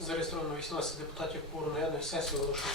Зареєстровано 18 депутатів кворум наявних сесії оголошую.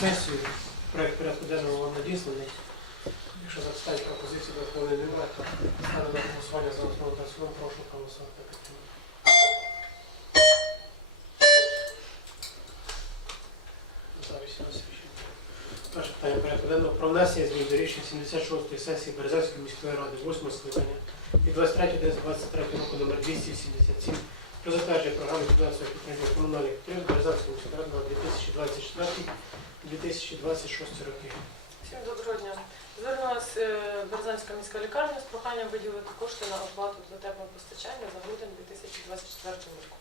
Сесію. Проект порядку денного вам надісланий. Якщо запитань пропозиції до повної немає, то ставлю на голосування за основу та цілому. Прошу проголосувати. та підтримати. За 18 рішень. Перше питання порядку денного про внесення змін до рішень 76-ї сесії Березанської міської ради 8 скликання і 23 десь 23 року номер 277 про затвердження програми фінансової підтримки комунальних підприємств Березанської міської ради на 2024-2026 роки. Всім доброго дня. Звернулася е, Березанська міська лікарня з проханням виділити кошти на оплату за теплопостачання за грудень 2024 року.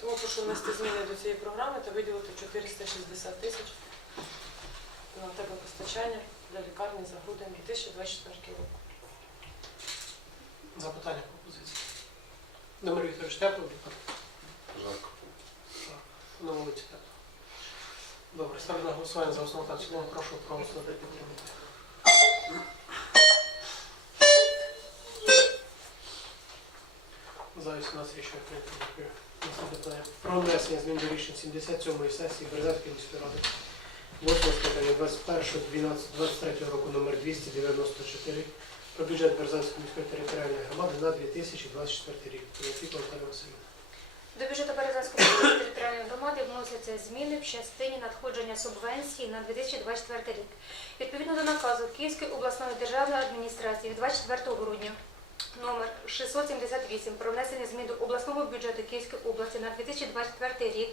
Тому прошу внести зміни до цієї програми та виділити 460 тисяч на теплопостачання для лікарні за грудень 2024 року. Запитання пропозиції. Номер Вікторович тепло? Жарко. На вулиці тепло. Добре, ставлю на голосування за основу та цілому. Прошу проголосувати підтримати. За 18 рішення прийнято. Дякую. Про внесення змін до рішень 77-ї сесії Березанської міської ради 8 скликання 21-23 року номер 294 про бюджет Березанської міської територіальної громади на 2024 рік. Політика Наталя Васильівна. До бюджету Березанської територіальної громади вносяться зміни в частині надходження субвенції на 2024 рік. Відповідно до наказу Київської обласної державної адміністрації від 24 грудня номер 678 про внесення змін до обласного бюджету Київської області на 2024 рік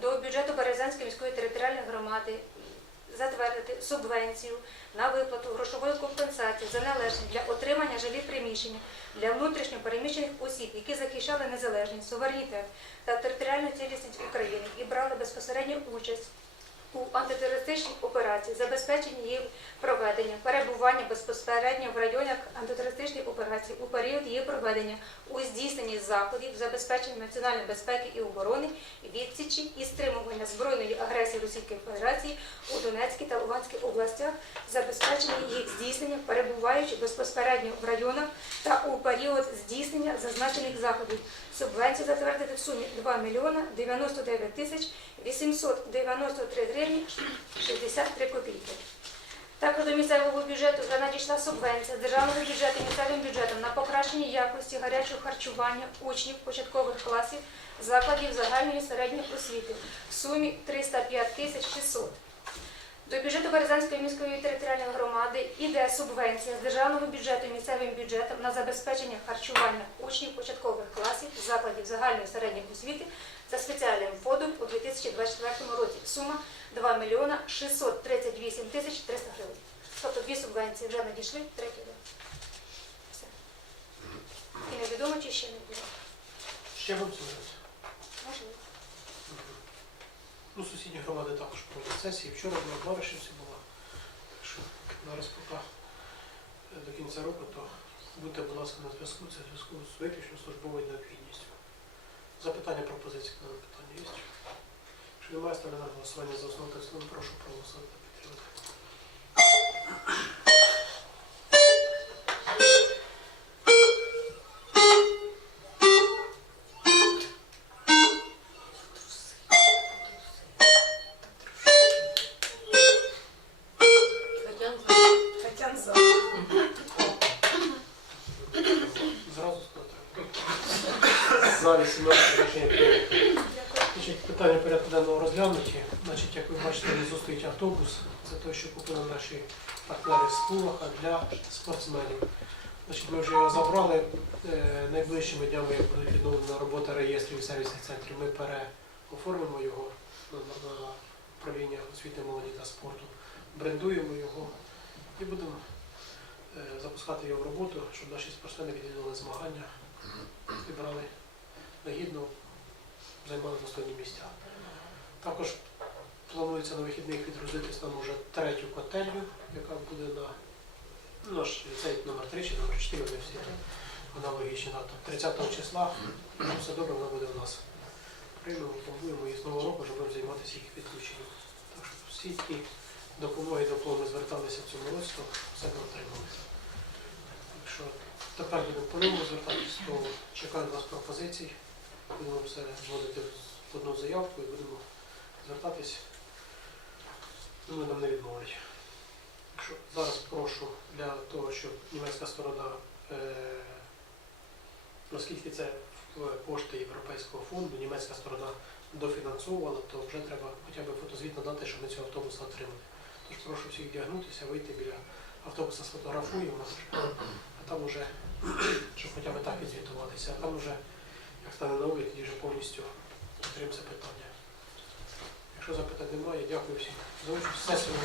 до бюджету Березанської міської територіальної громади затвердити субвенцію на виплату грошової компенсації за належність для отримання жилі приміщення для внутрішньо переміщених осіб, які захищали незалежність, суверенітет та територіальну цілісність України і брали безпосередню участь у антитерористичній операції, забезпечення її проведення, перебування безпосередньо в районах антитерористичної операції у період її проведення у здійсненні заходів забезпечення національної безпеки і оборони, відсічі і стримування збройної агресії Російської Федерації у Донецькій та Луганській областях, забезпечення їх здійснення, перебуваючи безпосередньо в районах та у період здійснення зазначених заходів. Субвенцію затвердити в сумі 2 мільйона 99 тисяч 893 гривні 63 копійки. Також до місцевого бюджету вже надійшла субвенція з державного бюджету місцевим бюджетом на покращення якості гарячого харчування учнів початкових класів закладів загальної середньої освіти в сумі 305 тисяч 600. До бюджету Березанської міської територіальної громади йде субвенція з державного бюджету і місцевим бюджетом на забезпечення харчування учнів початкових класів закладів загальної середньої освіти за спеціальним фондом у 2024 році. Сума 2 мільйона 638 тисяч 300 гривень. Тобто дві субвенції вже надійшли, третя йде. Все. І невідомо, чи ще не буде. Ще вам цінується. Можливо. Ну, сусідні громади також проводять сесії. Вчора була Баришівці була. Так що зараз поки е, до кінця року, то будьте, будь ласка, на зв'язку. Це зв'язку з виключно службовою необхідністю. Запитання, пропозиції на питання є? Якщо немає, ставлю голосування за основу тексту, прошу проголосувати сказати. За 18 рішення прийнято. Питання порядку денного розглянуті. Значить, як ви бачите, внизу стоїть автобус. Це той, що купили наші партнери з Пулаха для спортсменів. Значить, ми вже його забрали. Е, Найближчими днями, як буде відновлена робота реєстрів і сервісних центрів, ми переоформимо його на управління освіти, молоді та спорту, брендуємо його і будемо е, запускати його в роботу, щоб наші спортсмени відвідували змагання і брали нагідно, займали достойні місця. Також планується на вихідних відгрузитись там уже третю котельню, яка буде на ну, наш ліцей номер 3 чи номер 4, вони всі аналогічні дати. 30 числа ну, все добре, вона буде у нас. Приймемо, плануємо і з нового року вже будемо займатися їх підключенням. Так що всі ті допомоги, до кого ми зверталися в цьому році, то все ми отримали. Так що тепер будемо по-новому звертатись, то чекаємо вас пропозицій. Будемо все зводити в одну заявку і будемо звертатись. Думаю, нам не відмовлять. Якщо зараз прошу для того, щоб німецька сторона, е, оскільки це в кошти Європейського фонду, німецька сторона дофінансовувала, то вже треба хоча б фотозвіт надати, що ми цього автобуса отримали. Тож прошу всіх вдягнутися, вийти біля автобуса, сфотографуємо, а там уже, щоб хоча б так відзвітуватися, а там вже, як стане на огляд, тоді вже повністю відкриємо це питання. Якщо запитань немає, дякую всім за участь. Сесію.